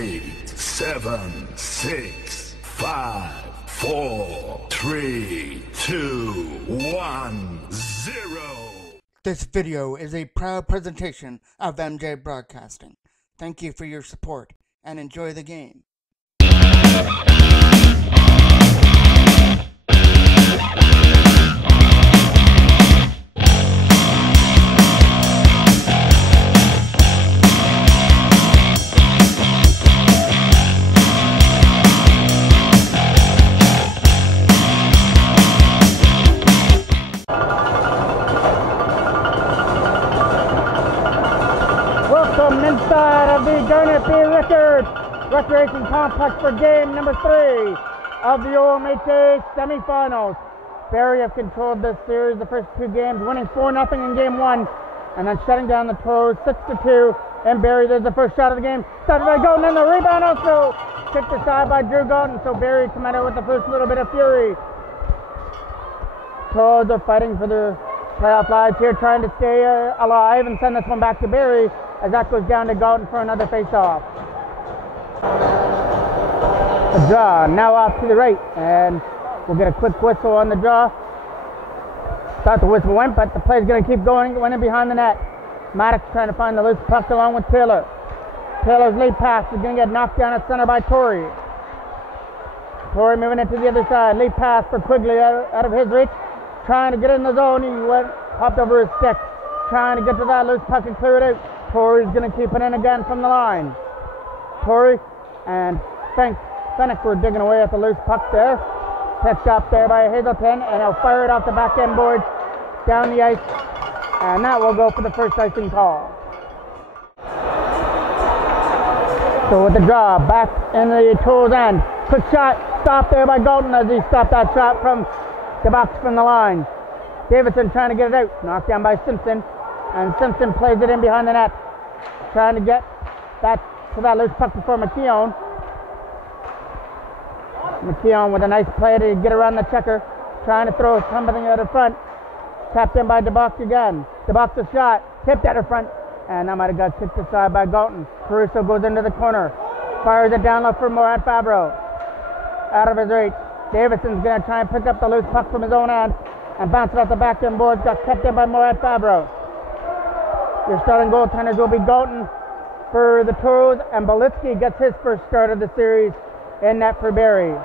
8, 7, 6, 5, 4, 3, 2, 1, 0. This video is a proud presentation of MJ Broadcasting. Thank you for your support and enjoy the game. Welcome inside of the Garnet B. Richards Recreation Complex for game number 3 of the OMHA semifinals. Barrie have controlled this series the first 2 games, winning 4-0 in game 1, and then shutting down the Toros 6-2. And Barrie, there's the first shot of the game. Started by Golden, and the rebound also kicked aside by Drew Golden. So Barrie coming out with the first little bit of fury. Toros are fighting for their playoff lives here, trying to stay alive and send this one back to Barrie, as that goes down to Galton for another face-off. A draw, now off to the right, and we'll get a quick whistle on the draw. Thought the whistle went, but the play's going to keep going, went in behind the net. Maddox trying to find the loose puck along with Taylor. Taylor's late pass is going to get knocked down at center by Torrey. Torrey moving it to the other side. Late pass for Quigley out of his reach. Trying to get in the zone. He hopped over his stick. Trying to get to that loose puck and clear it out. Torrey's going to keep it in again from the line. Torrey and Fennick were digging away at the loose puck there. Picked up there by Hazelton, and he'll fire it off the back end board down the ice. And that will go for the first icing call. So with the draw, back in the Toros end. Quick shot, stopped there by Galton as he stopped that shot from the box from the line. Davidson trying to get it out. Knocked down by Simpson. And Simpson plays it in behind the net. Trying to get that to that loose puck before McKeown. McKeown with a nice play to get around the checker. Trying to throw something out in front. Tapped in by DeBox again. DeBox a shot. Tipped out in front. And that might have got kicked aside by Galton. Caruso goes into the corner. Fires it down low for Morad Fabro. Out of his reach. Davidson's going to try and pick up the loose puck from his own end and bounce it off the back end boards. Got kept in by Morad Fabro. Your starting goaltenders will be Galton for the Toros, and Belitsky gets his first start of the series in net for Barrie.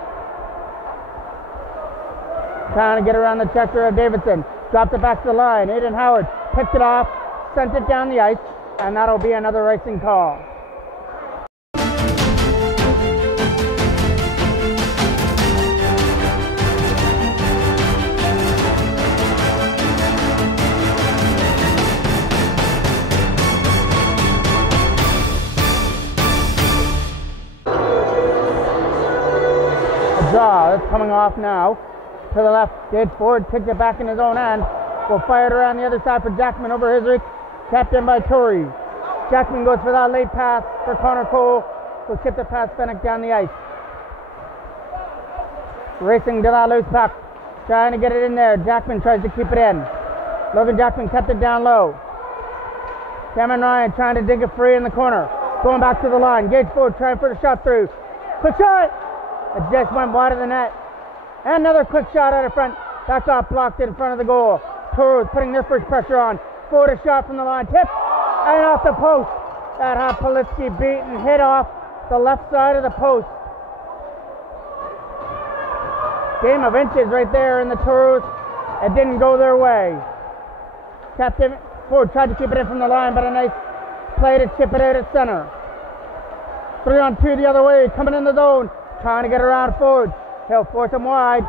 Trying to get around the checker of Davidson. Dropped it back to the line. Aiden Howard picked it off, sent it down the ice, and that'll be another icing call. Draw, it's coming off now. To the left, Gage Ford kicks it back in his own end. Will fire it around the other side for Jackman over his reach. Tapped in by Torrey. Jackman goes for that late pass for Connor Cole. Will skip the pass Fennick down the ice. Racing to that loose puck. Trying to get it in there. Jackman tries to keep it in. Logan Jackman kept it down low. Cameron Ryan trying to dig it free in the corner. Going back to the line. Gage Ford trying for the shot through. Quick shot! It just went wide of the net. And another quick shot out of front. That got blocked in front of the goal. Toros putting their first pressure on. Ford a shot from the line. Tip! And off the post. That had Politsky beat and hit off the left side of the post. Game of inches right there in the Toros. It didn't go their way. Captain Ford tried to keep it in from the line, but a nice play to chip it out at center. 3-on-2 the other way. Coming in the zone. Trying to get around Ford. He'll force him wide.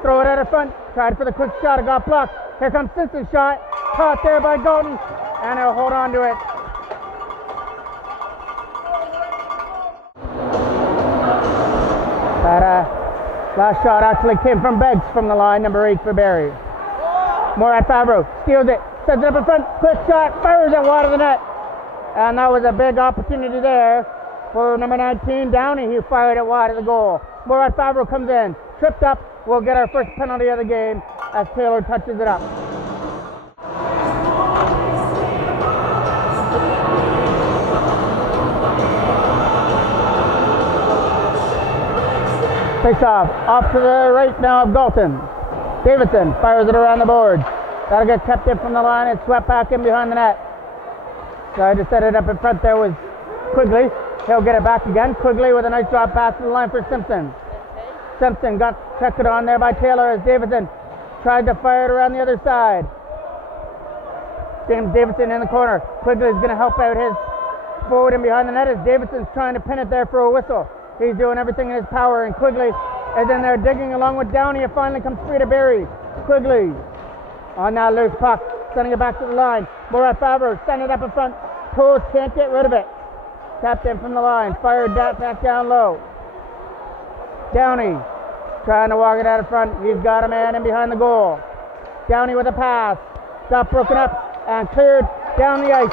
Throw it out of front. Tried for the quick shot. It got blocked. Here comes Simpson's shot. Caught there by Galton. And he'll hold on to it. That last shot actually came from Beggs from the line, number 8 for Barrie. Morad Fabro steals it. Sends it up in front. Quick shot. Fires it wide of the net. And that was a big opportunity there for number 19, Downey. He fired it wide of the goal. Morad Fabro comes in, tripped up. We'll get our first penalty of the game as Taylor touches it up. Face off to the right now of Galton. Davidson fires it around the board. That'll get kept in from the line and swept back in behind the net. Tried to set it up in front there was Quigley. He'll get it back again. Quigley with a nice drop pass to the line for Simpson. Simpson got checked on there by Taylor as Davidson tried to fire it around the other side. James Davidson in the corner. Quigley's going to help out his forward and behind the net as Davidson's trying to pin it there for a whistle. He's doing everything in his power, and Quigley is in there digging along with Downey. It finally comes free to Barrie. Quigley on that loose puck, sending it back to the line. Murat Favreau sending it up in front. Toros can't get rid of it. Tapped in from the line, fired that back down low. Downey trying to walk it out in front. He's got a man in behind the goal. Downey with a pass. Got broken up and cleared down the ice.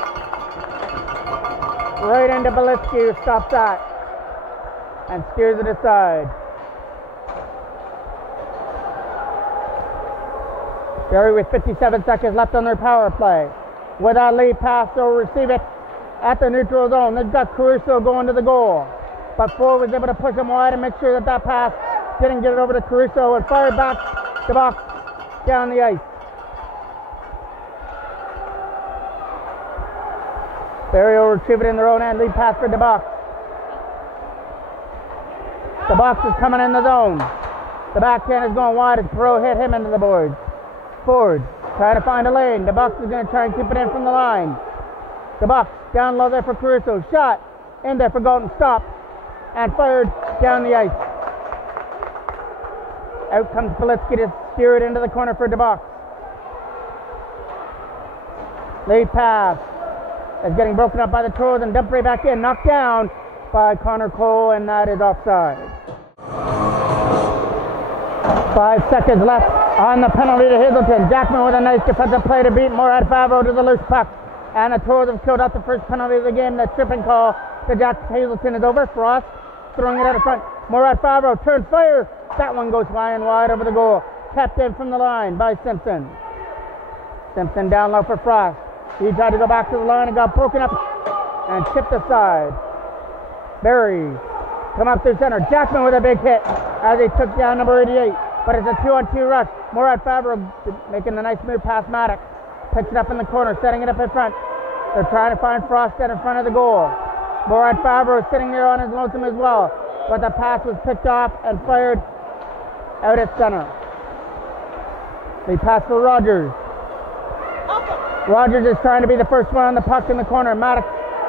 Right into Belitsky, who stops that and steers it aside. Barrie with 57 seconds left on their power play. With that lead pass, they'll receive it at the neutral zone. They've got Caruso going to the goal. But Ford was able to push him wide and make sure that that pass didn't get it over to Caruso and fired back the box down the ice. Barrie will retrieve it in their own end. Lead pass for DeBox. The box is coming in the zone. The backhand is going wide as Perot hit him into the boards. Ford trying to find a lane. The box is going to try and keep it in from the line. The box down low there for Caruso. Shot in there for Galton. Stop and fired down the ice. Out comes Belitsky to steer it into the corner for DeBox. Lead pass is getting broken up by the Toros and dumped right back in. Knocked down by Connor Cole, and that is offside. 5 seconds left on the penalty to Hazelton. Jackman with a nice defensive play to beat Murat Favreau to the loose puck. And the Toros have killed out the first penalty of the game. The tripping call to Jack Hazelton is over. Frost throwing it out in front. Murat Favreau turns, fire. That one goes flying wide over the goal. Tapped in from the line by Simpson. Simpson down low for Frost. He tried to go back to the line and got broken up and chipped aside. Barrie come up through center. Jackman with a big hit as he took down number 88. But it's a 2-on-2 rush. Murat Favreau making the nice move past Maddox. Picks it up in the corner, setting it up in front. They're trying to find Frost in front of the goal. Murat Favreau sitting there on his lonesome as well. But the pass was picked off and fired out at center. They pass for Rogers. Rogers is trying to be the first one on the puck in the corner. Maddox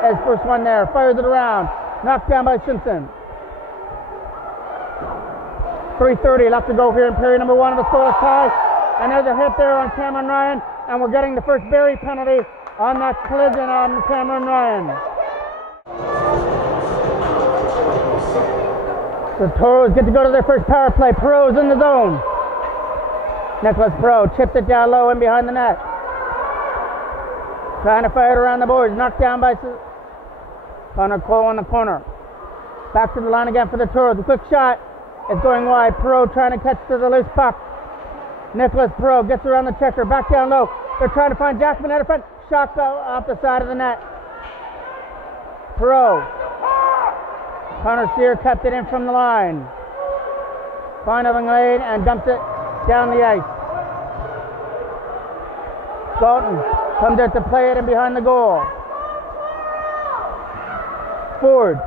is first one there. Fires it around. Knocked down by Simpson. 3:30 left to go here in period number 1 of the scoreless tie. And there's a hit there on Cameron Ryan. And we're getting the first Barrie penalty on that collision on Cameron Ryan. The Toros get to go to their first power play. Perot's in the zone. Nicholas Perot chipped it down low and behind the net. Trying to fire it around the boards. Knocked down by Connor Cole in the corner. Back to the line again for the Toros. A quick shot. It's going wide. Perot trying to catch to the loose puck. Nicholas Perot gets around the checker. Back down low. They're trying to find Jackman out of front. Shot off the side of the net. Perot. Connor Sear kept it in from the line. Finding lane and dumped it down the ice. Galton comes out to play it in behind the goal. Ford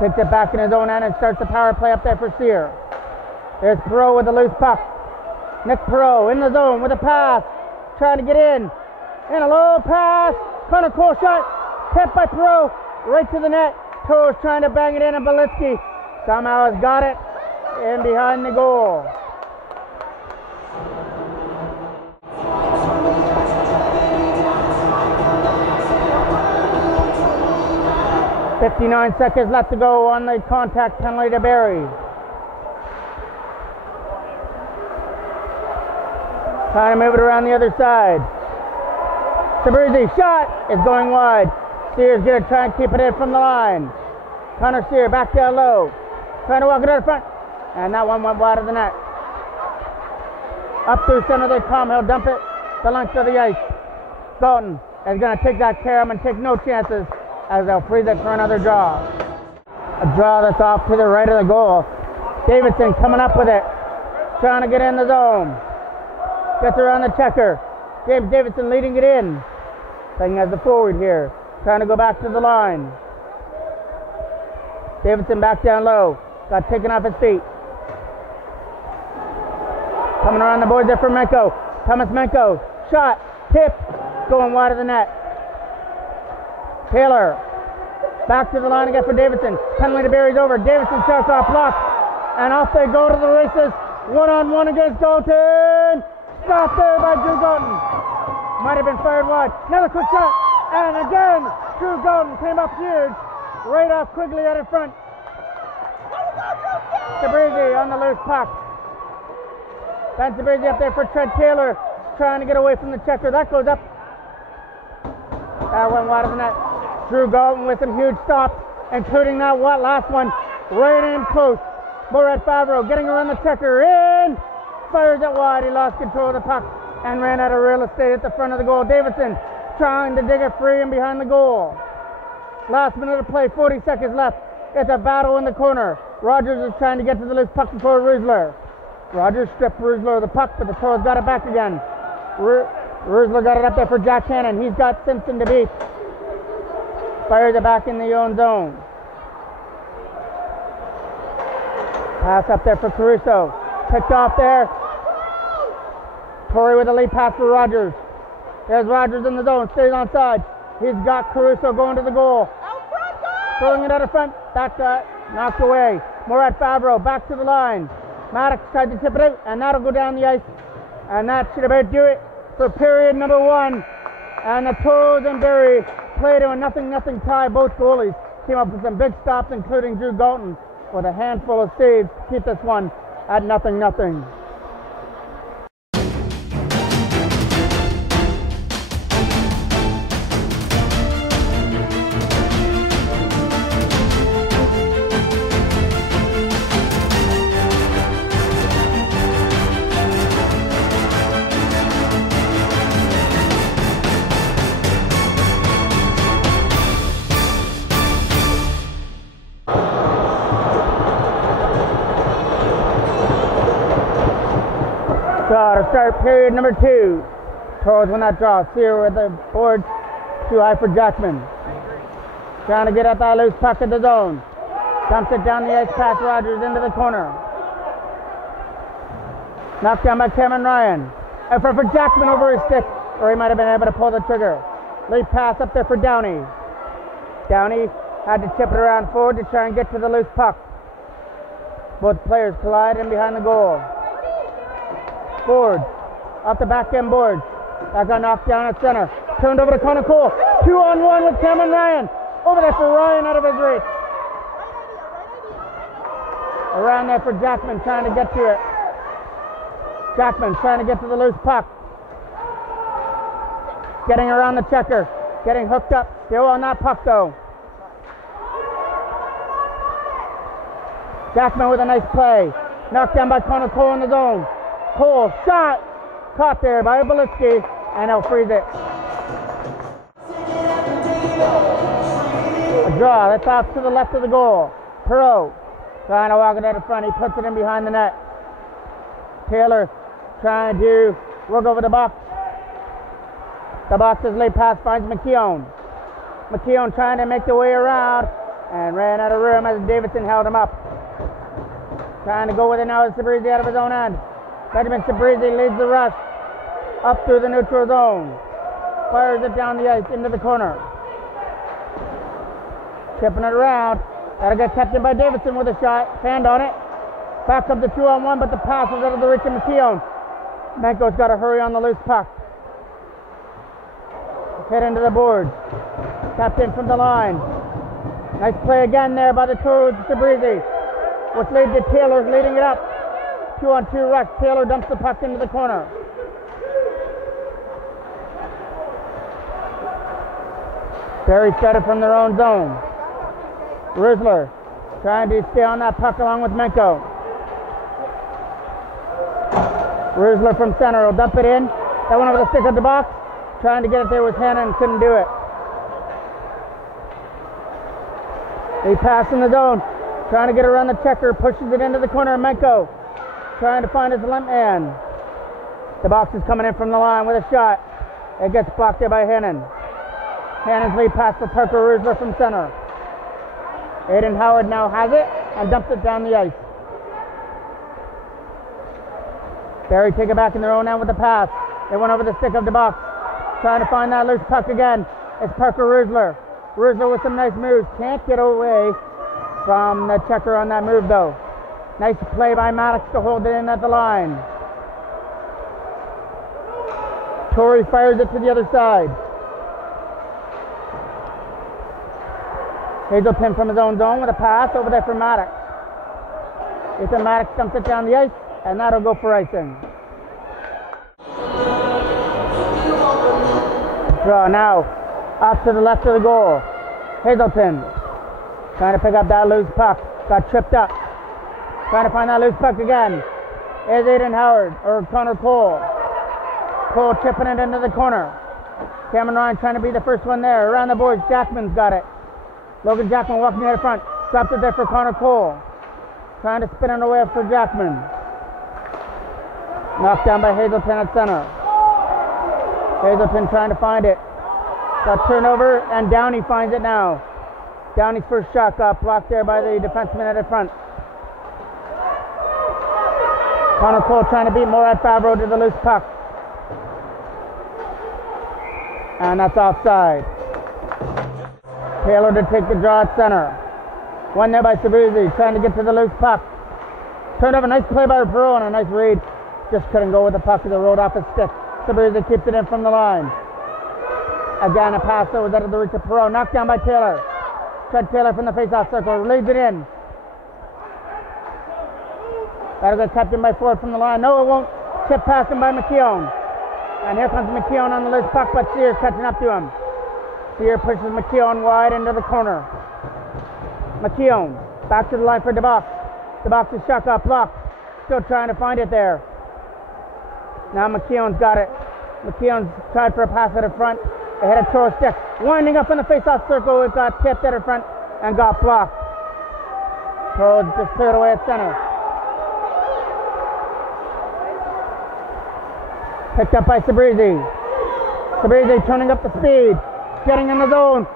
takes it back in his own end and starts the power play up there for Sear. There's Perot with the loose puck. Nick Perot in the zone with a pass. Trying to get in. And a low pass. Connor Cole shot. Tipped by Perot. Right to the net. Toros trying to bang it in, and Belitsky somehow has got it in behind the goal. .59 seconds left to go on the contact penalty to Barrie. Trying to move it around the other side. Tabrizi shot is going wide. Sear's going to try and keep it in from the line. Connor Sear back down low. Trying to walk it out in front. And that one went wide of the net. Up through center they come. He'll dump it the length of the ice. Galton is going to take that carom and take no chances as they'll freeze it for another draw. A draw that's off to the right of the goal. Davidson coming up with it. Trying to get in the zone. Gets around the checker. James Davidson leading it in. Playing as the forward here. Trying to go back to the line. Davidson back down low. Got taken off his feet. Coming around the boards there for Menko. Thomas Menko. Shot. Tip. Going wide of the net. Taylor. Back to the line again for Davidson. Penalty to Barrie's over. Davidson shots off block. And off they go to the races. 1-on-1 against Dalton. Stopped there by Drew Dalton. Might have been fired wide. Another quick shot. And again, Drew Dalton came up huge. Right off Quigley out in front. Sabrizi on the loose puck. Ben Sabrizi up there for Trent Taylor. Trying to get away from the checker. That goes up. That went wide of the net. Drew Dalton with some huge stops, including that last one. Right in close. Mourad Favreau getting around the checker. In. Fires it wide. He lost control of the puck and ran out of real estate at the front of the goal. Davidson trying to dig it free and behind the goal. Last minute of play, 40 seconds left. It's a battle in the corner. Rogers is trying to get to the loose puck before Rusler. Rogers stripped Rusler of the puck, but the Toros got it back again. Rusler got it up there for Jack Cannon. He's got Simpson to beat. Fires it back in the own zone. Pass up there for Caruso. Picked off there. Torrey with a lead pass for Rogers. There's Rogers in the zone. Stays onside. He's got Caruso going to the goal. Throwing it out of front. That got knocked away. Mourad Favreau back to the line. Maddox tried to tip it out, and that'll go down the ice. And that should about do it for period number 1. And the Toros and Barrie played to a 0-0 tie. Both goalies came up with some big stops, including Drew Dalton, with a handful of saves to keep this one at 0-0. To start period number 2. Toros win that draw. Sear with the board too high for Jackman. Trying to get at that loose puck in the zone. Dumps it down the ice past Rogers into the corner. Knocked down by Cameron Ryan. Effort for Jackman over his stick, or he might have been able to pull the trigger. Lead pass up there for Downey. Downey had to chip it around forward to try and get to the loose puck. Both players collide in behind the goal. Forward, off the back end boards. That got knocked down at center. Turned over to Connor Cole. 2-on-1 with Cameron Ryan. Over there for Ryan out of his reach. Around there for Jackman trying to get to it. Jackman trying to get to the loose puck. Getting around the checker. Getting hooked up. Still on that puck though. Jackman with a nice play. Knocked down by Connor Cole in the zone. Cole shot, caught there by Obolitsky, and he'll freeze it. A draw, that's off to the left of the goal. Perot trying to walk it out of front, he puts it in behind the net. Taylor trying to work over the box. The box is late pass, finds McKeown. McKeown trying to make the way around, and ran out of room as Davidson held him up. Trying to go with it now is Sabrizi out of his own end. Benjamin Sabrizi leads the rush up through the neutral zone. Fires it down the ice into the corner. Tipping it around. That'll get kept in by Davidson with a shot. Hand on it. Back up the 2-on-1, but the pass is out of the reach of McKeown. Menko's got to hurry on the loose puck. Hit into the boards. Tapped in from the line. Nice play again there by the Toros. Sabrizi. Which leads to Taylor leading it up. 2-on-2 rush. Taylor dumps the puck into the corner. Barrie started from their own zone. Rusler trying to stay on that puck along with Menko. Rusler from center will dump it in. That one over the stick of the box. Trying to get it there with Hanna and couldn't do it. He passed in the zone. Trying to get around the checker, pushes it into the corner. Menko trying to find his limp man. The box is coming in from the line with a shot. It gets blocked there by Hannon. Hannon's lead pass for Parker Rusler from center. Aiden Howard now has it and dumps it down the ice. Barrie take it back in their own end with the pass. They went over the stick of the box. Trying to find that loose puck again. It's Parker Rusler. Rusler with some nice moves. Can't get away from the checker on that move though. Nice play by Maddox to hold it in at the line. Torrey fires it to the other side. Hazelton from his own zone with a pass over there for Maddox. Ethan Maddox dumps it down the ice, and that'll go for icing. Draw now off to the left of the goal. Hazelton trying to pick up that loose puck. Got tripped up. Trying to find that loose puck again. Is Aiden Howard or Connor Cole. Cole chipping it into the corner. Cameron Ryan trying to be the first one there. Around the boards, Jackman's got it. Logan Jackman walking to the front. Dropped it there for Connor Cole. Trying to spin it away for Jackman. Knocked down by Hazelton at center. Hazelton trying to find it. Got turnover, and Downey finds it now. Downey's first shot got blocked there by the defenseman at the front. Connor Cole trying to beat Morad Favreau to the loose puck. And that's offside. Taylor to take the draw at center. One there by Sabuzzi, trying to get to the loose puck. Turned over, nice play by Perot and a nice read. Just couldn't go with the puck as it rolled off his stick. Sabuzzi keeps it in from the line. Again, a pass that was out of the reach of Perot. Knocked down by Taylor. Fred Taylor from the face-off circle, leads it in. That'll get kept in by Ford from the line. No, it won't. Tip pass him by McKeown. And here comes McKeown on the loose puck, but Sears catching up to him. Sears pushes McKeown wide into the corner. McKeown back to the line for DeBox. DeBox's shot got blocked. Still trying to find it there. Now McKeown's got it. McKeown's tried for a pass at the front. It hit a Toros stick. Winding up in the face-off circle. It got tipped at the front and got blocked. Toros just cleared away at center. Picked up by Sabrizzi. Sabrizzi turning up the speed. Getting in the zone.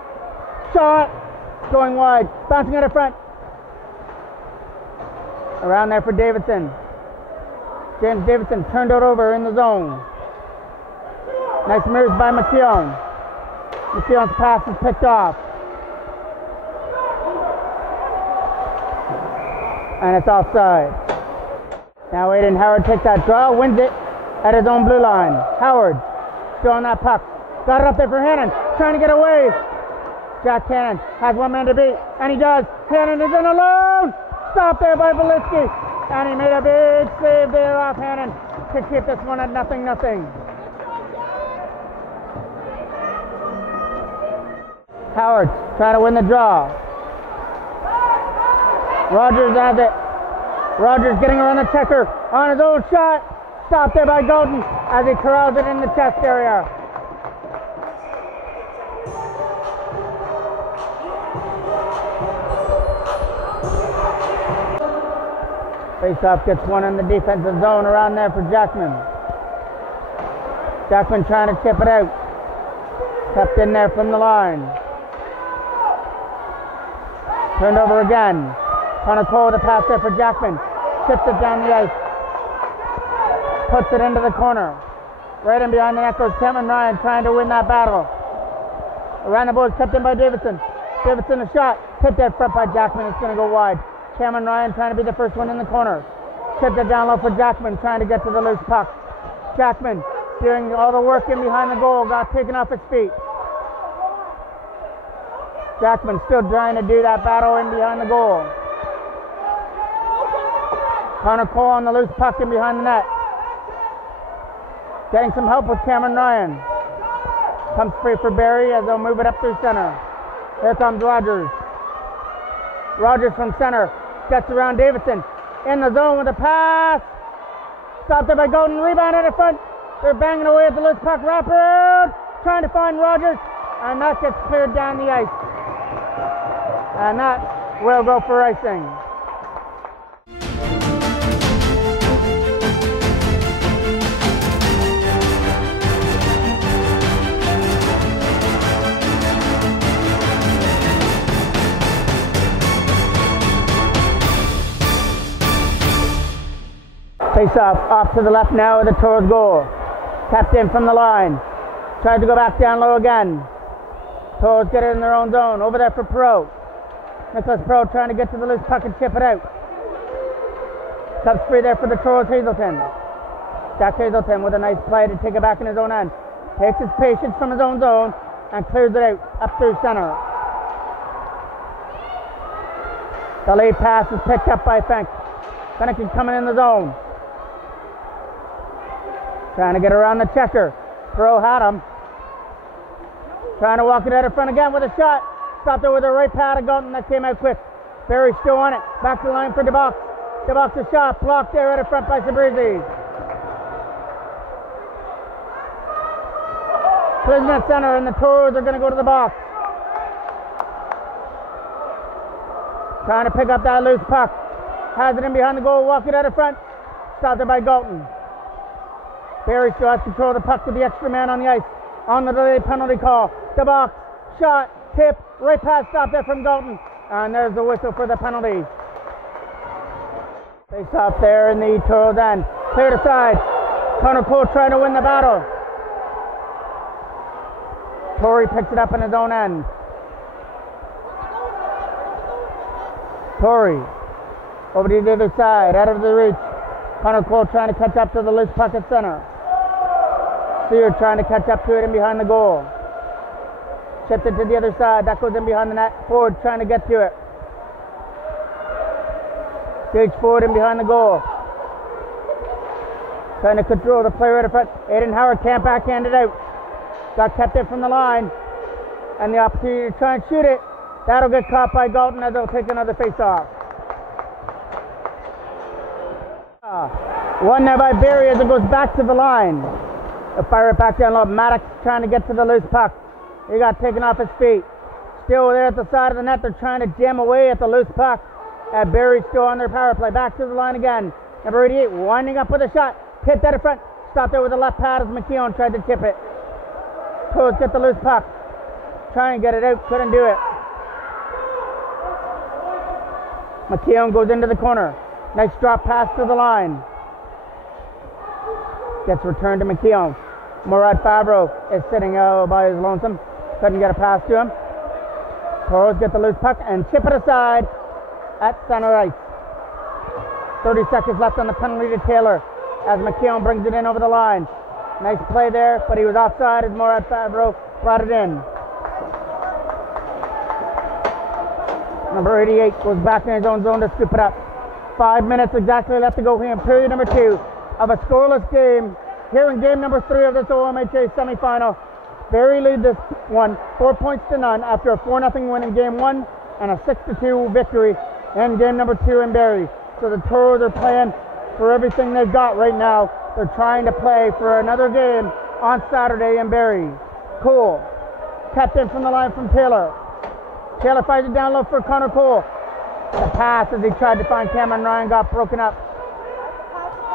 Shot. Going wide. Bouncing at the front. Around there for Davidson. James Davidson turned it over in the zone. Nice moves by McKeown. McKeown's pass is picked off. And it's offside. Now Aiden Howard takes that draw, wins it at his own blue line. Howard still on that puck. Got it up there for Hannon. Trying to get away. Jack Hannon has one man to beat. And he does. Hannon is in alone. Stopped there by Belitsky. And he made a big save there off Hannon to keep this one at 0-0. Howard trying to win the draw. Rogers has it. Rogers getting around the checker on his own shot. Stopped there by Golden as he corrals it in the chest area. Faceoff gets one in the defensive zone around there for Jackman. Jackman trying to chip it out. Kept in there from the line. Turned over again. Connor Cole with a pass there for Jackman. Chips it down the ice. Puts it into the corner. Right in behind the net goes Cameron Ryan trying to win that battle. Around the boards, kept in by Davidson. Davidson a shot. Tipped that front by Jackman. It's going to go wide. Cameron Ryan trying to be the first one in the corner. Chipped it down low for Jackman trying to get to the loose puck. Jackman doing all the work in behind the goal. Got taken off his feet. Jackman still trying to do that battle in behind the goal. Connor Cole on the loose puck in behind the net. Getting some help with Cameron Ryan. Comes free for Barrie as they'll move it up through center. Here comes Rogers. Rogers from center. Gets around Davidson. In the zone with a pass. Stopped there by Golden. Rebound in the front. They're banging away at the loose puck. Wrap around. Trying to find Rogers. And that gets cleared down the ice. And that will go for icing. Face off to the left now of the Toros goal. Tapped in from the line. Tried to go back down low again. Toros get it in their own zone. Over there for Pro. Nicholas Pro trying to get to the loose puck and chip it out. Comes free there for the Toros Hazelton. Jack Hazelton with a nice play to take it back in his own end. Takes his patience from his own zone and clears it out up through center. The lead pass is picked up by Fenk. Fenk is coming in the zone. Trying to get around the checker. Pro had him. Trying to walk it out in front again with a shot. Stopped there with a right pad of Galton that came out quick. Barrie still on it. Back to the line for DeBox. DeBox's shot blocked there right in front by Sabrizi. Clearsman at center, and the Toros are going to go to the box. Trying to pick up that loose puck. Has it in behind the goal, walk it out in front. Stopped there by Galton. Barrie still has control of the puck with the extra man on the ice. On the delayed penalty call. The box, shot, tip, right pass, stop there from Galton. And there's the whistle for the penalty. Face off there in the Toros end. Cleared aside. Connor Cole trying to win the battle. Torrey picks it up in his own end. Torrey over to the other side, out of the reach. Connor Cole trying to catch up to the loose puck at center. Sear trying to catch up to it in behind the goal. Chipped it to the other side. That goes in behind the net. Ford trying to get to it. Gage Ford in behind the goal. Trying to control the play right in front. Aiden Howard can't backhand it out. Got kept in from the line. And the opportunity to try and shoot it. That'll get caught by Galton as they'll take another face-off. One there by Barrie as it goes back to the line. They'll fire it back down low. Maddox trying to get to the loose puck. He got taken off his feet. Still there at the side of the net. They're trying to jam away at the loose puck. Barrie still on their power play. Back to the line again. Number 88 winding up with a shot. Hit that in front. Stopped there with the left pad as McKeown tried to tip it. Toes get the loose puck. Try and get it out. Couldn't do it. McKeown goes into the corner. Nice drop pass to the line. Gets returned to McKeown. Murad Fabro is sitting by his lonesome. Couldn't get a pass to him. Toros get the loose puck and chip it aside at center ice. 30 seconds left on the penalty to Taylor as McKeown brings it in over the line. Nice play there, but he was offside as Murad Fabro brought it in. Number 88 goes back in his own zone to scoop it up. 5 minutes exactly left to go here in period number 2 of a scoreless game here in game number 3 of this OMHA semifinal. Barrie lead this one 4-0 after a 4-0 win in game 1 and a 6-2 victory in game number 2 in Barrie. So the Toros are playing for everything they've got right now. They're trying to play for another game on Saturday in Barrie. Cole, tapped in from the line from Taylor. Taylor fires it down low for Connor Cole. The pass as he tried to find Cameron Ryan got broken up.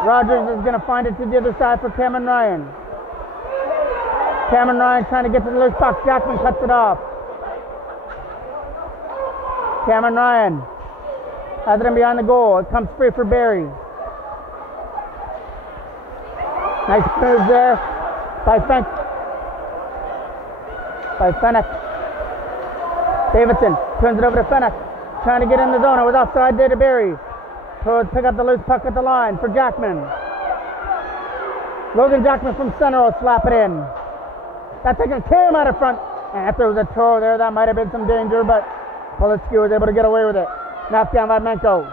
Rogers is going to find it to the other side for Cameron Ryan. Cameron Ryan trying to get to the loose puck. Jackman cuts it off. Cameron Ryan has it in behind the goal. It comes free for Barrie. Nice move there by Fenech. Davidson turns it over to Fenech. Trying to get in the zone. It was offside there to Barrie. Toros pick up the loose puck at the line for Jackman. Logan Jackman from center will slap it in. That taken him out of front. And if there was a throw there, that might have been some danger, but Politsky was able to get away with it. Knocked down by Menko.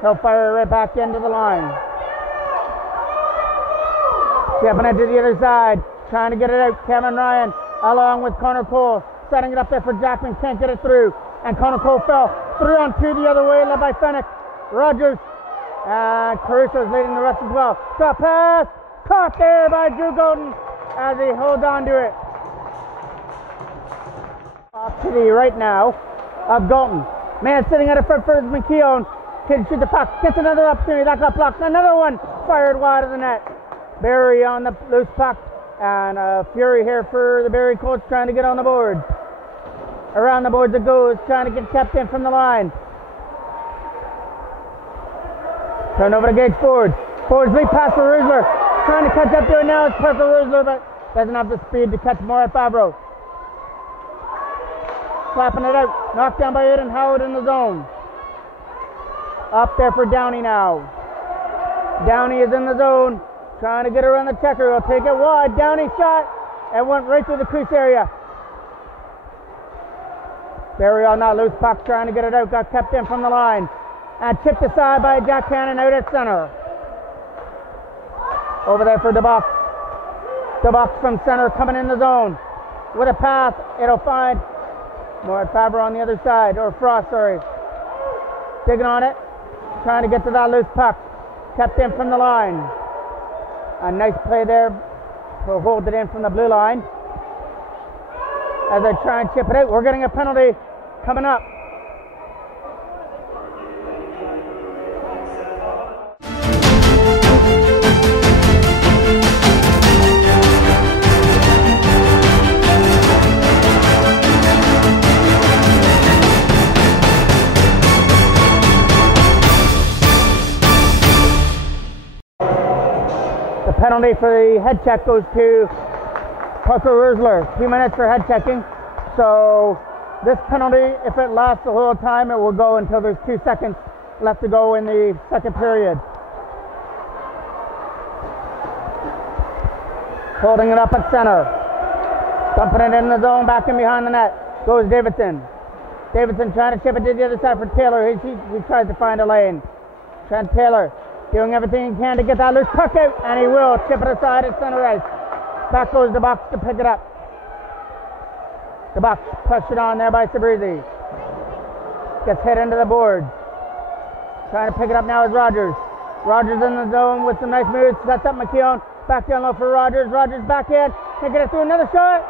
He'll fire it right back into the line. Stepping it to the other side. Trying to get it out. Cameron Ryan along with Connor Cole. Setting it up there for Jackman. Can't get it through. And Connor Cole fell 3-on-2 the other way, led by Fenech. Rogers and Caruso is leading the rest as well. Drop pass. Caught there by Drew Golden as he holds on to it. Off to the right now of Galton. Man sitting at the front for McKeown. Kid shoot the puck. Gets another opportunity. That got blocked. Another one fired wide of the net. Barrie on the loose puck. And fury here for the Barrie Colts trying to get on the board. Around the boards it goes. Trying to get kept in from the line. Turned over to Gage Ford. Forwards lead pass for Rusler. Trying to catch up to it now. It's Parker Rusler, but doesn't have the speed to catch Morat Favreau. Slapping it out. Knocked down by Aiden Howard in the zone. Up there for Downey now. Downey is in the zone. Trying to get around the checker. He'll take it wide. Downey shot. And went right through the crease area. Barrie on that loose puck. Trying to get it out. Got kept in from the line. And chipped aside by Jack Cannon out at center. Over there for DeBox. DeBox from center coming in the zone. With a pass. It'll find Morat Favreau on the other side. Or Frost, sorry. Digging on it. Trying to get to that loose puck. Kept in from the line. A nice play there. We'll hold it in from the blue line. As they try and chip it out. We're getting a penalty coming up. Penalty for the head check goes to Parker Rusler. 2 minutes for head checking. So this penalty, if it lasts the whole time, it will go until there's 2 seconds left to go in the second period. Holding it up at center. Dumping it in the zone, back in behind the net. Goes Davidson. Davidson trying to chip it to the other side for Taylor. He tries to find a lane. Trent Taylor doing everything he can to get that loose puck out, and he will chip it aside at center ice. Back goes the box to pick it up. The box pushed it on there by Sabrizi. Gets hit into the board. Trying to pick it up now is Rogers. Rogers in the zone with some nice moves. Sets up McKeown. Back down low for Rogers. Rogers back in. Can't get it through. Another shot.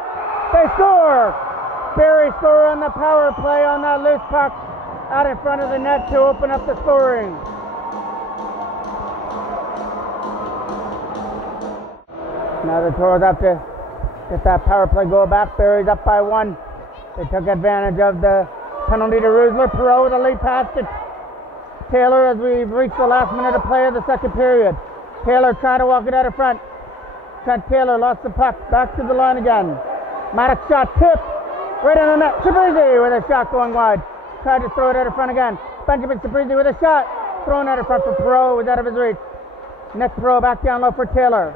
They score. Barrie score on the power play on that loose puck out in front of the net to open up the scoring. Now the Toros have to get that power play goal back. Barrie's up by 1. They took advantage of the penalty to Rusler. Perot with a lead pass to Taylor as we've reached the last minute of play of the second period. Taylor trying to walk it out of front. Trent Taylor lost the puck. Back to the line again. Maddox shot tipped. Right on the net. Sabrizi with a shot going wide. Tried to throw it out of front again. Benjamin Sabrizi with a shot. Thrown out of front for Perot. Was out of his reach. Nick Perot back down low for Taylor.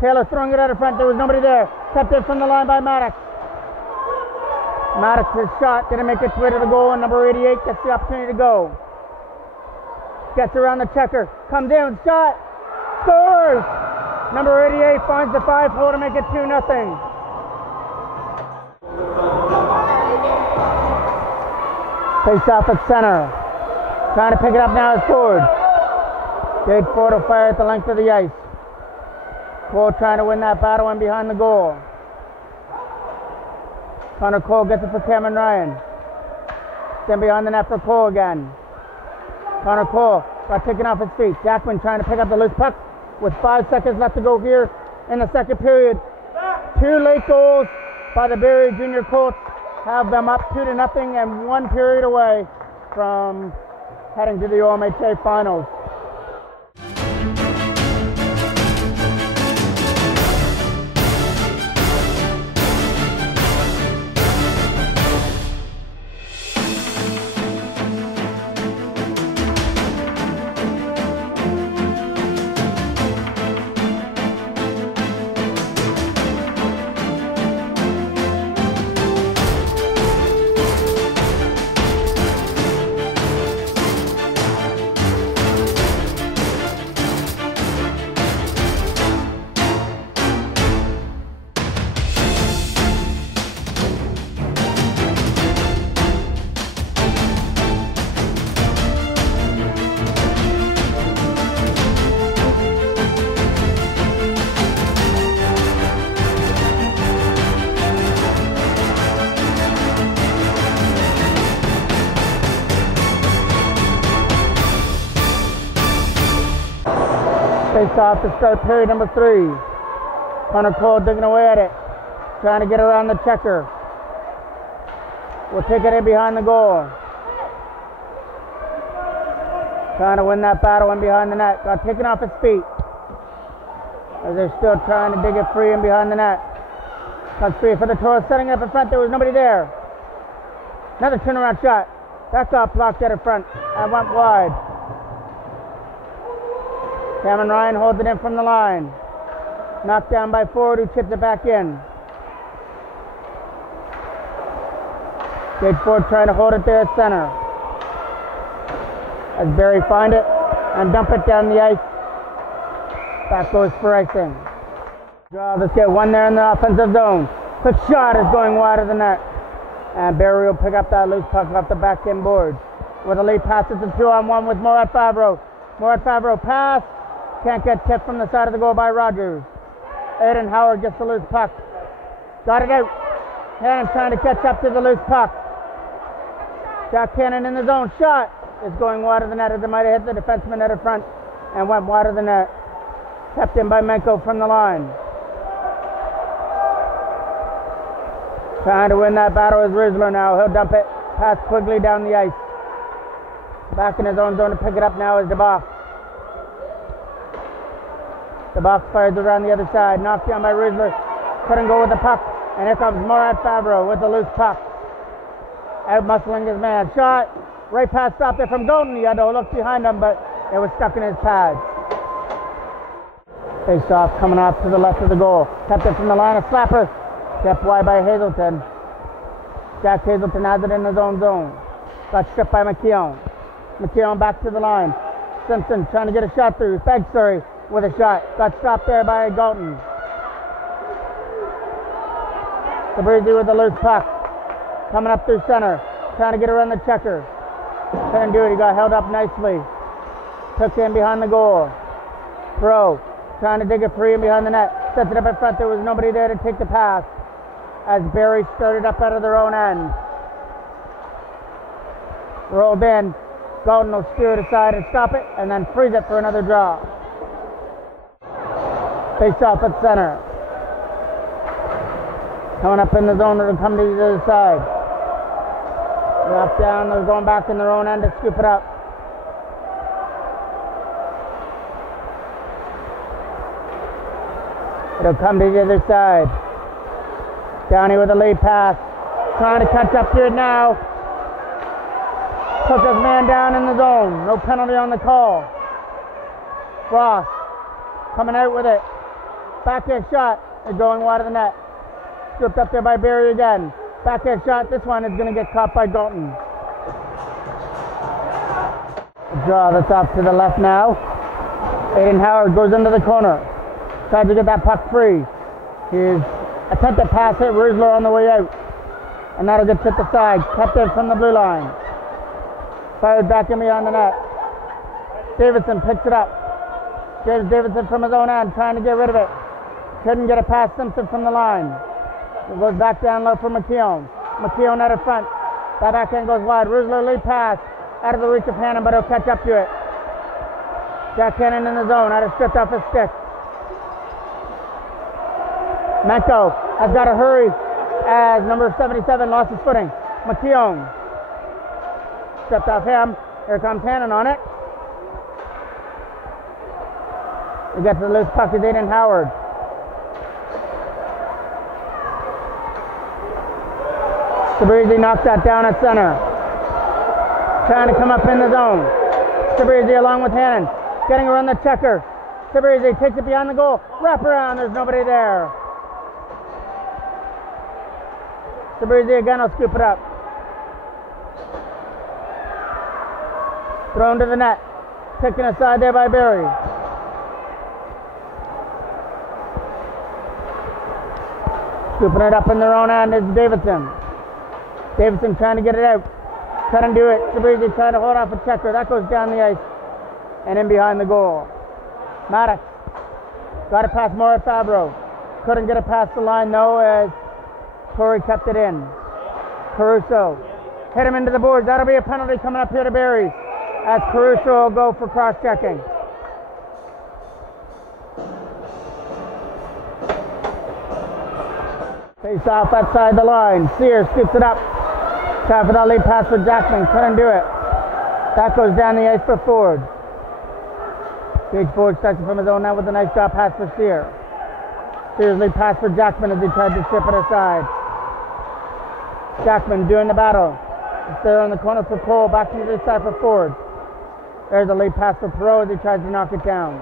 Taylor throwing it out of front. There was nobody there. Kept it from the line by Maddox. Maddox's shot didn't make its way to the goal, and number 88 gets the opportunity to go. Gets around the checker. Comes in, shot. Scores! Number 88 finds the 5-hole to make it 2-0. Face off at center. Trying to pick it up now is Ford. Jade Ford will fire at the length of the ice. Cole trying to win that battle in behind the goal. Connor Cole gets it for Cameron Ryan. Then behind the net for Cole again. Connor Cole got taken off his feet. Jackman trying to pick up the loose puck with 5 seconds left to go here in the second period. 2 late goals by the Barrie Junior Colts have them up 2-0 and 1 period away from heading to the OMHA finals. Face off to start period number 3. Connor Cole digging away at it. Trying to get around the checker. We'll take it in behind the goal. Trying to win that battle in behind the net. Got taken off his feet. As they're still trying to dig it free in behind the net. Got free for the Toros, setting it up in front. There was nobody there. Another turnaround shot. That got blocked out in front and went wide. Cameron Ryan holds it in from the line. Knocked down by Ford, who chips it back in. Gage Ford trying to hold it there at center. As Barrie find it and dump it down the ice. Back goes for icing. Let's get one there in the offensive zone. Quick shot is going wide of the net. And Barrie will pick up that loose puck off the back end board. With a lead pass, it's a 2-on-1 with Morad Favreau. Morad Favreau pass. Can't get tipped from the side of the goal by Rogers. Aiden Howard gets the loose puck. Got it out. Hannon trying to catch up to the loose puck. Jack Cannon in the zone. Shot is going wide of the net as it might have hit the defenseman at the front and went wide of the net. Kept in by Menko from the line. Trying to win that battle is Rizzler now. He'll dump it. Pass quickly down the ice. Back in his own zone to pick it up now is DeBox. DeBox fires it around the other side. Knocked down by Rizzler. Couldn't go with the puck. And here comes Morad Favreau with the loose puck. Out muscling his man. Shot. Right pass stopped there from Golden. He had to look behind him, but it was stuck in his pads. Face off coming off to the left of the goal. Kept it from the line of Slapper. Kept wide by Hazelton. Jack Hazelton has it in his own zone. Got stripped by McKeown. McKeown back to the line. Simpson trying to get a shot through. Bagstory with a shot. Got stopped there by Galton. Sabrizi with the loose puck. Coming up through center. Trying to get around the checker. Couldn't do it. He got held up nicely. Took in behind the goal. Pro trying to dig it free in behind the net. Sets it up in front. There was nobody there to take the pass. As Barrie started up out of their own end. Rolled in. Galton will steer it aside and stop it, and then freeze it for another draw. Face off at center. Coming up in the zone, it'll come to the other side. Left down, they're going back in their own end to scoop it up. It'll come to the other side. Downey with a lead pass. Trying to catch up to it now. Took his man down in the zone. No penalty on the call. Frost coming out with it. Backhand shot. They're going wide of the net. Stripped up there by Barrie again. Backhand shot. This one is going to get caught by Dalton. Draw that's off to the left now. Aiden Howard goes into the corner. Tries to get that puck free. Here's attempted pass hit Rizzler on the way out. And that'll get tipped aside. Kept it from the blue line. Fired back in behind the net. Davidson picks it up. James Davidson from his own end trying to get rid of it. Couldn't get it past Simpson from the line. It goes back down low for McKeown. McKeown out of front. That backhand goes wide. Rizzler lead pass. Out of the reach of Hannon, but he'll catch up to it. Jack Cannon in the zone. Had it stripped off his stick. Menko has got to hurry as number 77 lost his footing. McKeown stepped off him. Here comes Hannon on it. He gets the loose puck to Aiden Howard. Sabrizi knocks that down at center. Trying to come up in the zone. Sabrizi along with Hannon. Getting around the checker. Sabrizi takes it behind the goal. Wrap around. There's nobody there. Sabrizi again will scoop it up. Thrown to the net. Taken aside there by Barrie. Scooping it up in their own end is Davidson. Davidson trying to get it out. Couldn't do it. Sabrizi trying to hold off a checker. That goes down the ice and in behind the goal. Maddox got it past Morad Favreau. Couldn't get it past the line though as Corey kept it in. Caruso hit him into the boards. That'll be a penalty coming up here to Barrie as Caruso will go for cross-checking. Face off outside the line. Sears scoops it up. Time for that lead pass for Jackman. Couldn't do it. That goes down the ice for Ford. Gage Ford starts it from his own now with a nice drop pass for Sear. Sear's lead pass for Jackman as he tries to strip it aside. Jackman doing the battle. It's there on the corner for Cole, back to the side for Ford. There's a lead pass for Perot as he tries to knock it down.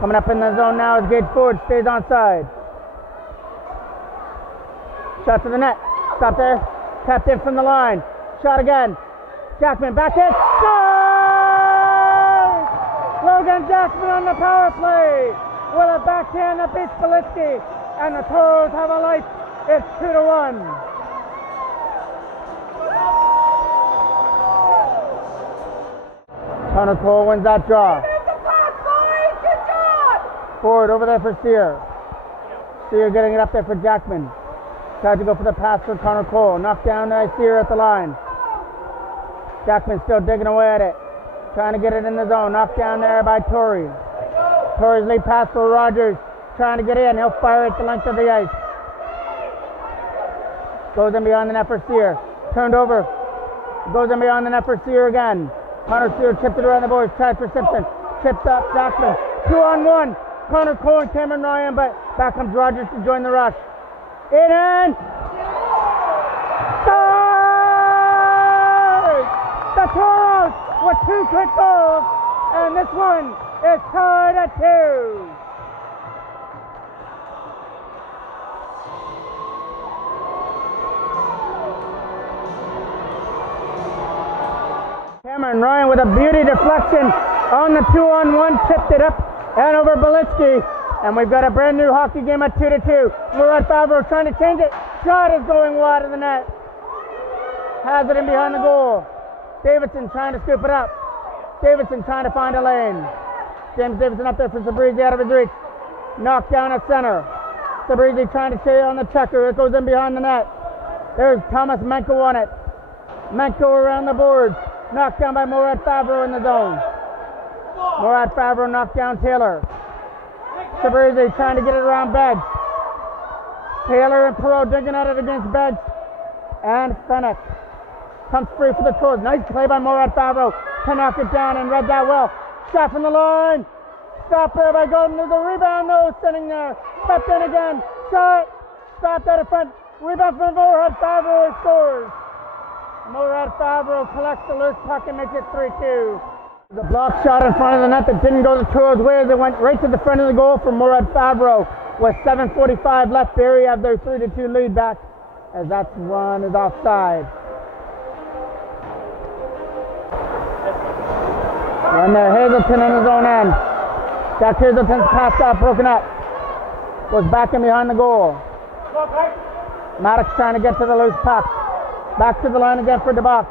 Coming up in the zone now is Gage Ford, stays onside. Shot to the net. Stop there. Tapped in from the line. Shot again. Jackman back in. Goal! Logan Jackman on the power play with a backhand that beats Belitsky. And the Toros have a life. It's 2-1. Connor Cole wins that draw. Ford over there for Sear. Sear getting it up there for Jackman. Tried to go for the pass for Connor Cole. Knocked down by Sear at the line. Jackman still digging away at it. Trying to get it in the zone. Knocked down there by Torrey. Torrey's lead pass for Rogers. Trying to get in. He'll fire it the length of the ice. Goes in beyond the net for Sear. Turned over. Goes in beyond the net for Sear again. Connor Sear chipped it around the boards. Tried for Simpson. Chipped up Jackman. 2-on-1. Connor Cole and Cameron Ryan, but back comes Rogers to join the rush. In and scores! The Toros with 2 quick goals, and this one is tied at 2. Cameron Ryan with a beauty deflection on the 2-on-1, tipped it up and over Belitsky. And we've got a brand new hockey game at 2-2. Murat Favreau trying to change it. Shot is going wide of the net. Has it in behind the goal. Davidson trying to scoop it up. Davidson trying to find a lane. James Davidson up there for Sabrizi out of his reach. Knocked down at center. Sabrizi trying to stay on the checker. It goes in behind the net. There's Thomas Menko on it. Menko around the boards. Knocked down by Murat Favreau in the zone. Murat Favreau knocked down Taylor. Sabrizi trying to get it around Beggs. Taylor and Perot digging at it against Beggs. And Fennick comes free for the Toros. Nice play by Murat Favreau to knock it down and read that well. Shot from the line. Stop there by Golden. There's a rebound though sitting there. Stepped in again. Shot. Stopped out of front. Rebound from Murat Favreau and scores. Murat Favreau collects the loose puck and makes it 3-2. The block shot in front of the net that didn't go the Toros' way as it went right to the front of the goal for Murat Favreau. With 7:45 left, Barrie have their 3-2 lead back as that one is offside. And there, Hazelton in his own end. Jack Hazelton's pass got broken up. Was back in behind the goal. Maddox trying to get to the loose puck. Back to the line again for DeBox.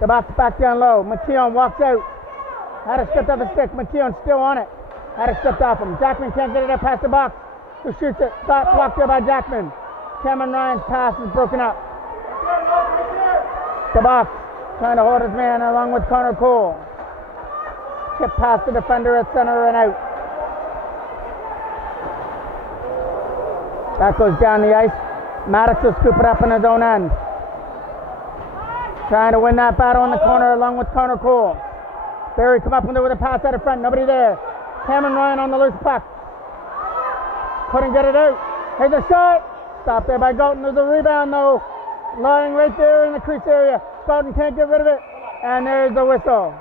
DeBox back down low. McKeown walks out. Had to step off the stick. McKeown still on it. Had to step off him. Jackman can't get it up past the box. Who shoots it? Got blocked there by Jackman. Cameron Ryan's pass is broken up. DeBox trying to hold his man along with Connor Cole. Chip past the defender at center and out. That goes down the ice. Maddox will scoop it up in his own end. Trying to win that battle in the corner along with Connor Cole. Barrie come up with a pass out of front. Nobody there. Cameron Ryan on the loose puck. Couldn't get it out. Here's a shot. Stopped there by Galton. There's a rebound though. Lying right there in the crease area. Galton can't get rid of it. And there's the whistle.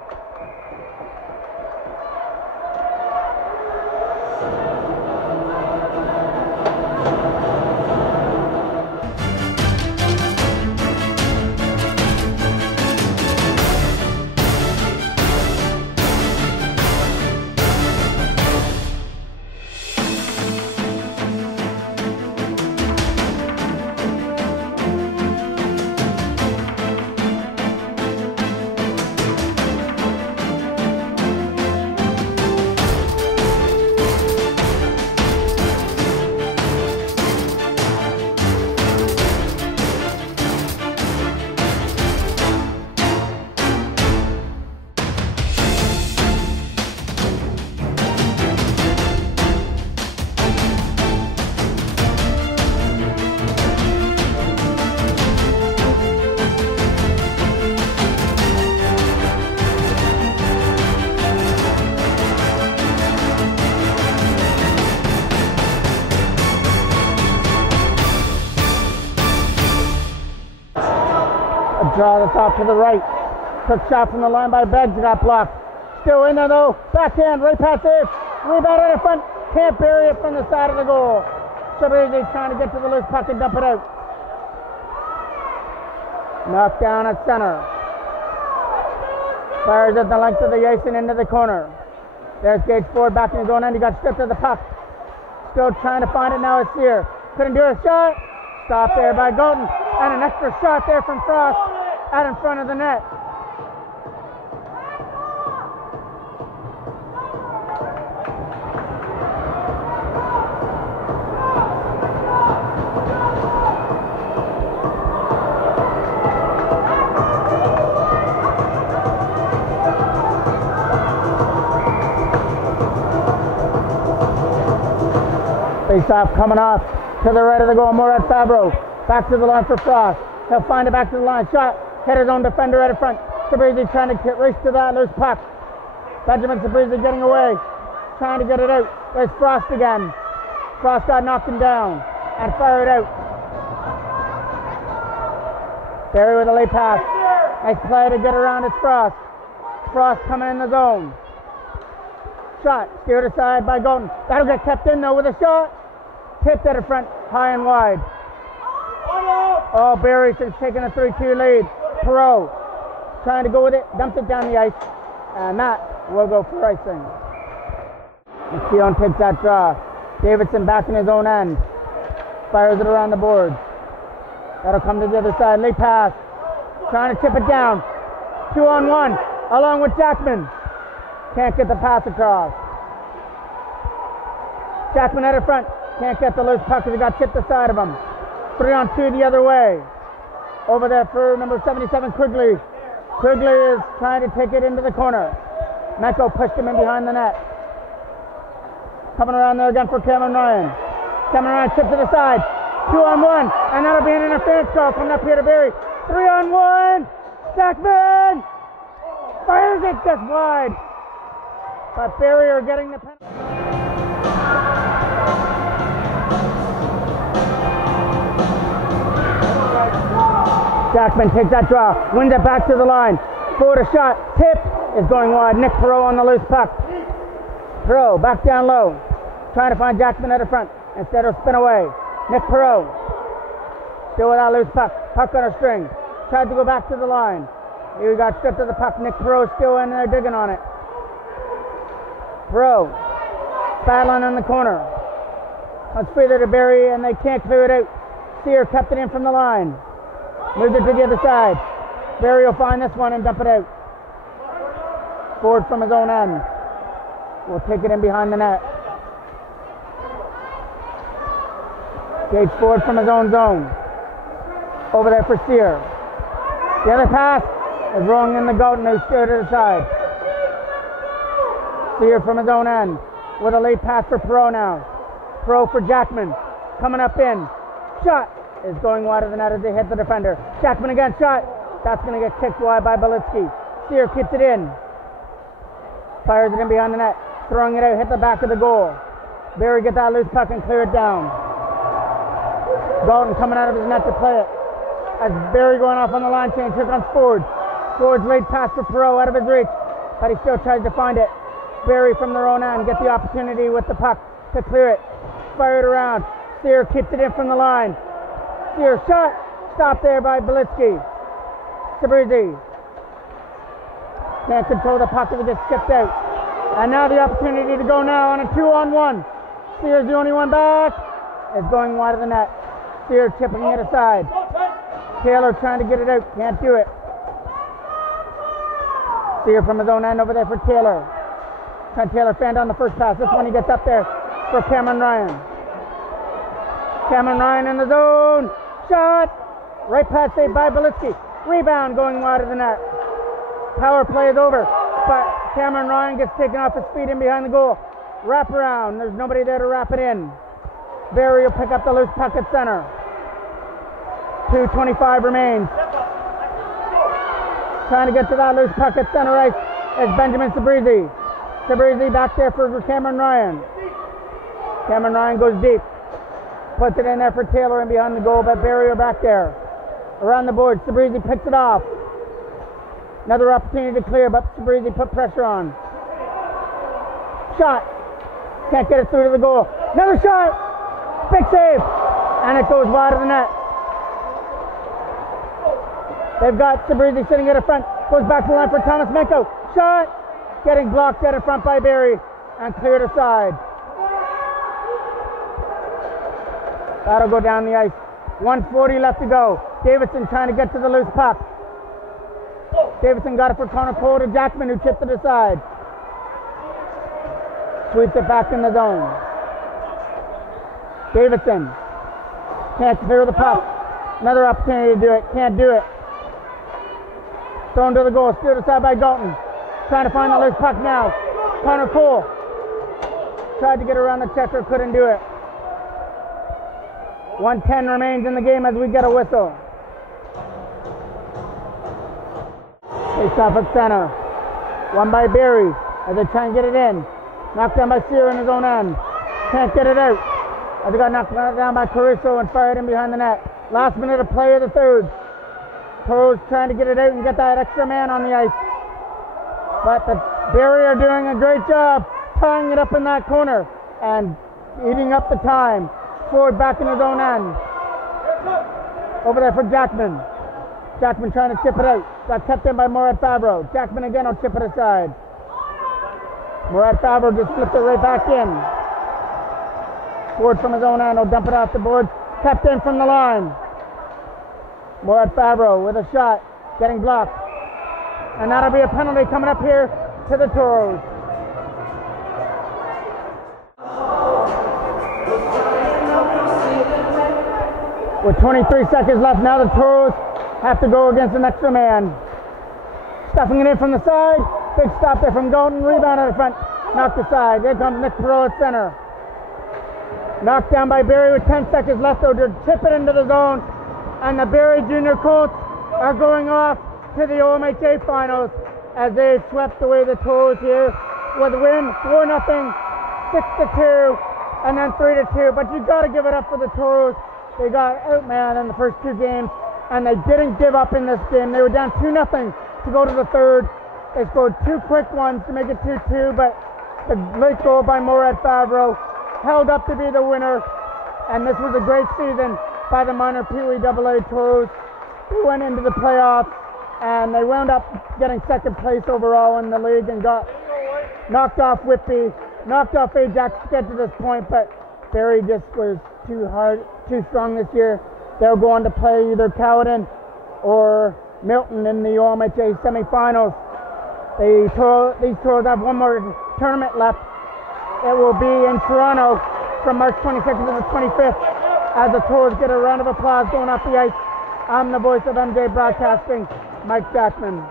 Draw this off to the right. Quick shot from the line by Beggs. Got blocked. Still in there though. Backhand. Right past it. Rebound in the front. Can't bury it from the side of the goal. Sabrisi trying to get to the loose puck and dump it out. Knocked down at center. Fires at the length of the ice and into the corner. There's Gage Ford back in his own end. He got stripped of the puck. Still trying to find it now. It's Sear. Couldn't do a shot. Stopped there by Golden. And an extra shot there from Frost out in front of the net. Face-off coming off to the right of the goal. Murat Fabro back to the line for Frost. He'll find it back to the line. Shot. Hit his own defender right in front. Sabrisi trying to race to that loose puck. Benjamin Sabrisi getting away. Trying to get it out. There's Frost again. Frost got knocked him down and fired out. Barrie with a late pass. Nice play to get around. It's Frost. Frost coming in the zone. Shot. Steered aside by Golden. That'll get kept in though with a shot. Tipped at the front, high and wide. Oh, Barrie is taking a 3-2 lead. Perot trying to go with it, dumps it down the ice, and that will go for icing. Keon takes that draw. Davidson back in his own end. Fires it around the board. That'll come to the other side. Late pass. Trying to tip it down. 2-on-1 along with Jackman. Can't get the pass across. Jackman at the front. Can't get the loose puck because he got tipped aside of him. 3-on-2 the other way. Over there for number 77, Quigley. Quigley is trying to take it into the corner. Mecco pushed him in behind the net. Coming around there again for Cameron Ryan. Cameron Ryan chipped to the side. 2-on-1. And that'll be an interference call coming up here to Barrie. 3-on-1. Jackman fires it just wide. But Barrie are getting the penalty. Jackman takes that draw, wins it back to the line. Forward a shot, tip is going wide. Nick Perot on the loose puck. Perot back down low, trying to find Jackman at the front. Instead of spin away. Nick Perot still with that loose puck. Puck on a string. Tried to go back to the line. He got stripped of the puck. Nick Perot still in there digging on it. Perot battling in the corner. Let's free there to Barrie and they can't clear it out. Sear kept it in from the line. Moved it to the other side. Barrie will find this one and dump it out. Ford from his own end. Will take it in behind the net. Gage Ford from his own zone. Over there for Sear. The other pass is wrong in the Golden who steered it aside. Sear from his own end with a late pass for Perot now. Perot for Jackman. Coming up in. Shot is going wide of the net as they hit the defender. Jackman again, shot. That's going to get kicked wide by Belitsky. Sear keeps it in. Fires it in behind the net. Throwing it out, hit the back of the goal. Barrie get that loose puck and clear it down. Dalton coming out of his net to play it. As Barrie going off on the line change, here comes Ford. Ford's late pass for Perot out of his reach, but he still tries to find it. Barrie from their own end get the opportunity with the puck to clear it. Fire it around. Sear keeps it in from the line. Sear shot. Stopped there by Belitsky. Sabrisi can't control the puck as it gets skipped out. And now the opportunity to go now on a 2-on-1. Sear's the only one back. It's going wide of the net. Sear chipping it aside. Taylor trying to get it out. Can't do it. Sear from his own end over there for Taylor. Taylor fanned on the first pass. This one he gets up there for Cameron Ryan. Cameron Ryan in the zone. Shot. Right pass saved by Belitsky. Rebound going wide of the net. Power play is over. But Cameron Ryan gets taken off his feet in behind the goal. Wrap around. There's nobody there to wrap it in. Barrie will pick up the loose puck at center. 2:25 remains. Trying to get to that loose puck at center ice is Benjamin Sabrisi. Sabrisi back there for Cameron Ryan. Cameron Ryan goes deep. Puts it in there for Taylor and behind the goal, but Barrie are back there. Around the board, Sabrizi picks it off. Another opportunity to clear, but Sabrizi put pressure on. Shot. Can't get it through to the goal. Another shot. Big save. And it goes wide of the net. They've got Sabrizi sitting at the front. Goes back to the line for Thomas Menko. Shot. Getting blocked at the front by Barrie. And cleared aside. That'll go down the ice. 1:40 left to go. Davidson trying to get to the loose puck. Davidson got it for Connor Cole to Jackman, who chipped it aside. Sweeps it back in the zone. Davidson can't clear the puck. Another opportunity to do it. Can't do it. Thrown to the goal. Steered aside by Dalton. Trying to find the loose puck now. Connor Cole tried to get around the checker. Couldn't do it. 1:10 remains in the game as we get a whistle. Face off at center. Won by Barrie as they try and get it in. Knocked down by Sear in his own end. Can't get it out. As they got knocked down by Caruso and fired in behind the net. Last minute of play of the third. Toros trying to get it out and get that extra man on the ice. But the Barrie are doing a great job tying it up in that corner and eating up the time. Forward back in his own end. Over there for Jackman. Jackman trying to chip it out. Got kept in by Murat Favreau. Jackman again will chip it aside. Murat Favreau just flipped it right back in. Forward from his own end will dump it off the board. Kept in from the line. Murat Favreau with a shot. Getting blocked. And that'll be a penalty coming up here to the Toros. With 23 seconds left now, the Toros have to go against an extra man. Stuffing it in from the side. Big stop there from Golden. Rebound at the front. Knocked aside. There comes Nick Perot at center. Knocked down by Barrie with 10 seconds left, though, to tip it into the zone. And the Barrie Junior Colts are going off to the OMHA finals as they swept away the Toros here with a win 4-0, 6-2, and then 3-2. But you got to give it up for the Toros. They got outmanned in the first two games, and they didn't give up in this game. They were down 2-0 to go to the third. They scored two quick ones to make it 2-2, but the late goal by Murat Favreau held up to be the winner. And this was a great season by the minor Pee Wee AA Toros. They went into the playoffs, and they wound up getting second place overall in the league and got knocked off Whitby, knocked off Ajax to get to this point, but Barrie just was too strong this year. They'll go on to play either Cowden or Milton in the OMHA semifinals. These Toros have one more tournament left. It will be in Toronto from March 22nd to the 25th as the Toros get a round of applause going off the ice. I'm the voice of MJ Broadcasting, Mike Jackman.